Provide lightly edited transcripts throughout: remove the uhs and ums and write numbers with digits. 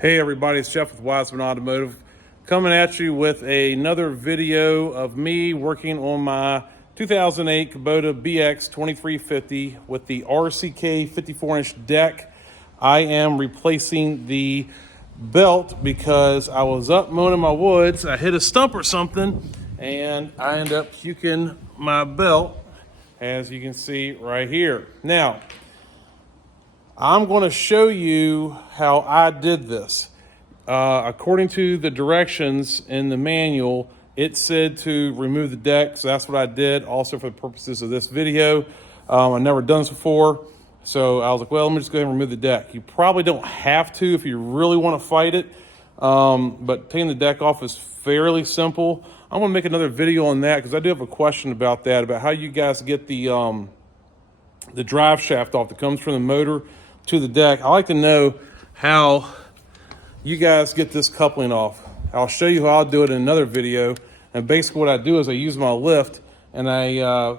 Hey everybody, it's Jeff with Wiseman Automotive coming at you with another video of me working on my 2008 Kubota BX2350 with the RCK 54-inch deck. I am replacing the belt because I was up mowing in my woods, I hit a stump or something, and I ended up puking my belt, as you can see right here. Now, I'm going to show you how I did this. According to the directions in the manual, it said to remove the deck, so that's what I did. Also, for the purposes of this video, I've never done this before, so I was like, well, let me just go ahead and remove the deck. You probably don't have to if you really want to fight it, but taking the deck off is fairly simple. I'm going to make another video on that because I do have a question about that, about how you guys get the drive shaft off that comes from the motor to the deck. I like to know how you guys get this coupling off. I'll show you how I'll do it in another video. And basically what I do is I use my lift and I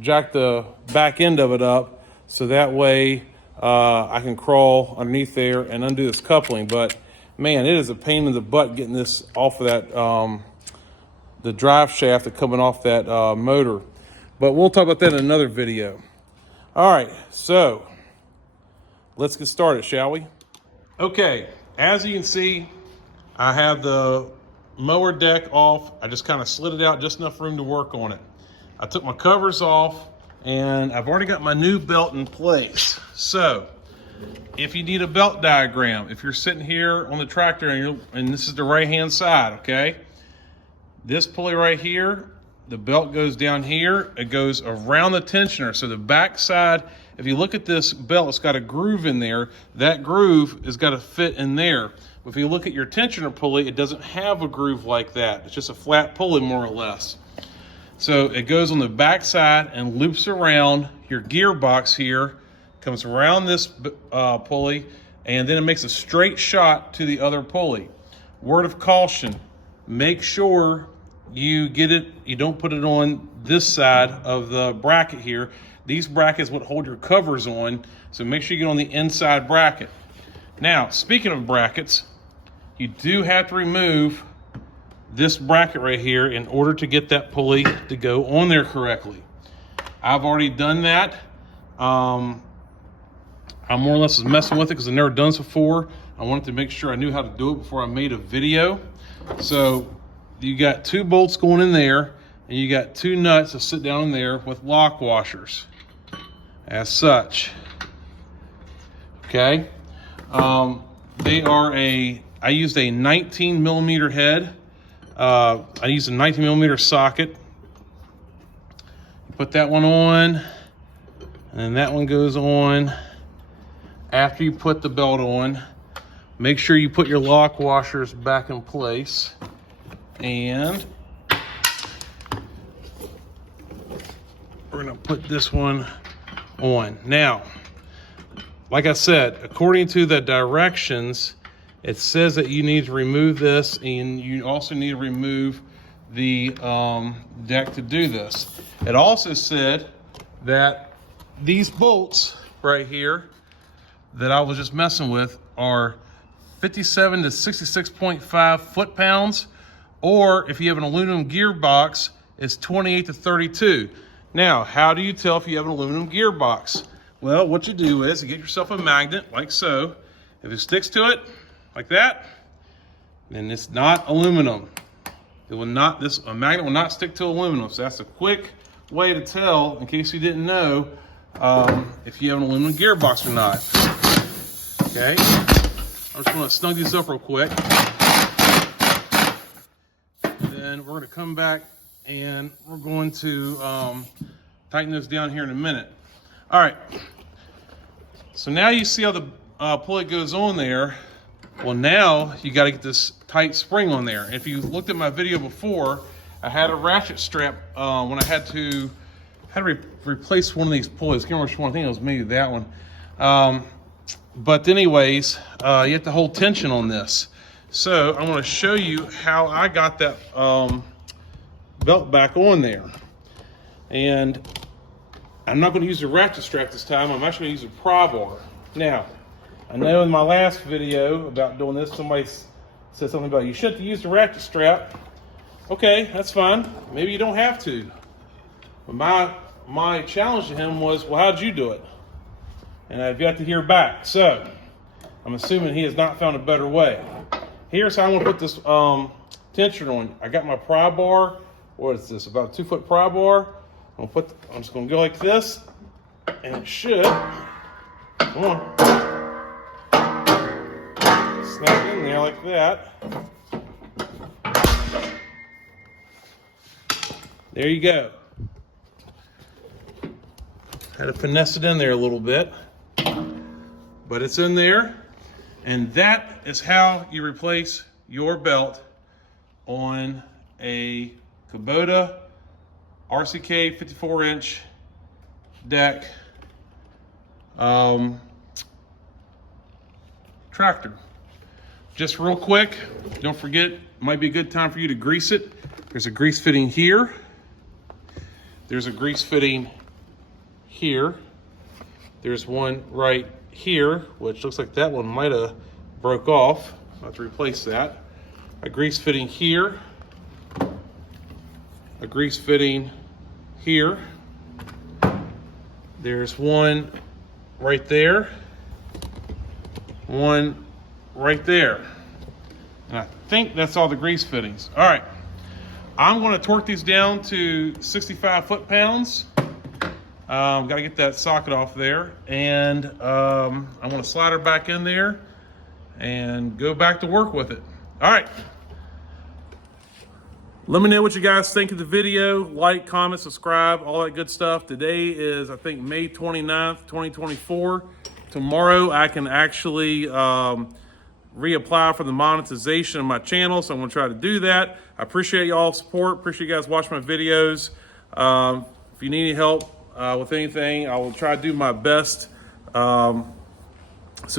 jack the back end of it up so that way I can crawl underneath there and undo this coupling. But man, it is a pain in the butt getting this off of that the drive shaft that's coming off that motor. But we'll talk about that in another video. All right, so let's get started, shall we? Okay, as you can see, I have the mower deck off. I just kind of slid it out, just enough room to work on it. I took my covers off, and I've already got my new belt in place. So, if you need a belt diagram, if you're sitting here on the tractor and this is the right-hand side, okay? This pulley right here, the belt goes down here, it goes around the tensioner. So the back side, if you look at this belt, it's got a groove in there. That groove has got to fit in there. If you look at your tensioner pulley, it doesn't have a groove like that. It's just a flat pulley, more or less. So it goes on the back side and loops around your gearbox here, comes around this pulley, and then it makes a straight shot to the other pulley. Word of caution, make sure you get it, you don't put it on this side of the bracket here. These brackets would hold your covers on, so make sure you get on the inside bracket. Now, speaking of brackets, you do have to remove this bracket right here in order to get that pulley to go on there correctly. I've already done that. I'm more or less messing with it because I've never done this before. I wanted to make sure I knew how to do it before I made a video. So you got two bolts going in there, and you got two nuts that sit down in there with lock washers, as such. Okay, I used a 19 millimeter head. I used a 19 millimeter socket. Put that one on, and then that one goes on. After you put the belt on, make sure you put your lock washers back in place. And we're gonna put this one on. Now, like I said, according to the directions, it says that you need to remove this, and you also need to remove the deck to do this. It also said that these bolts right here that I was just messing with are 57 to 66.5 foot-pounds, or if you have an aluminum gearbox, it's 28 to 32. Now, how do you tell if you have an aluminum gearbox? Well, what you do is you get yourself a magnet, like so. If it sticks to it, like that, then it's not aluminum. It will not, a magnet will not stick to aluminum. So that's a quick way to tell, in case you didn't know, if you have an aluminum gearbox or not. Okay, I'm just gonna snug these up real quick. Then we're gonna come back and we're going to tighten this down here in a minute. All right, so now you see how the pulley goes on there. Well, now you got to get this tight spring on there. If you looked at my video before, I had a ratchet strap when I had to replace one of these pulleys. I can't remember which one. I think it was maybe that one. But anyways, you have to hold tension on this. So I'm going to show you how I got that belt back on there. And I'm not going to use a ratchet strap this time. I'm actually going to use a pry bar. Now, I know in my last video about doing this, somebody said something about you shouldn't use the ratchet strap. Okay, that's fine. Maybe you don't have to. But my challenge to him was, well, how'd you do it? And I've got to hear back. So I'm assuming he has not found a better way. Here's how I'm gonna put this tension on. I got my pry bar. What is this? About a 2-foot pry bar. I'm just gonna go like this, and it should. Come on. Snap in there like that. There you go. Had to finesse it in there a little bit, but it's in there. And that is how you replace your belt on a Kubota RCK 54-inch deck tractor. Just real quick, don't forget, might be a good time for you to grease it. There's a grease fitting here. There's a grease fitting here. There's one right here, which looks like that one might have broke off. I'll have to replace that. A grease fitting here. A grease fitting here. There's one right there. One right there. And I think that's all the grease fittings. All right, I'm gonna torque these down to 65 foot-pounds. Got to get that socket off there, and I'm going to slide her back in there and go back to work with it. All right. Let me know what you guys think of the video. Like, comment, subscribe, all that good stuff. Today is, I think, May 29th, 2024. Tomorrow I can actually reapply for the monetization of my channel, so I'm going to try to do that. I appreciate y'all's support. Appreciate you guys watching my videos. If you need any help with anything, I will try to do my best. So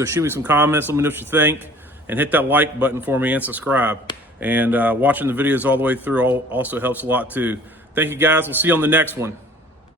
shoot me some comments, let me know what you think, and hit that like button for me and subscribe. And watching the videos all the way through also helps a lot too. Thank you guys, we'll see you on the next one.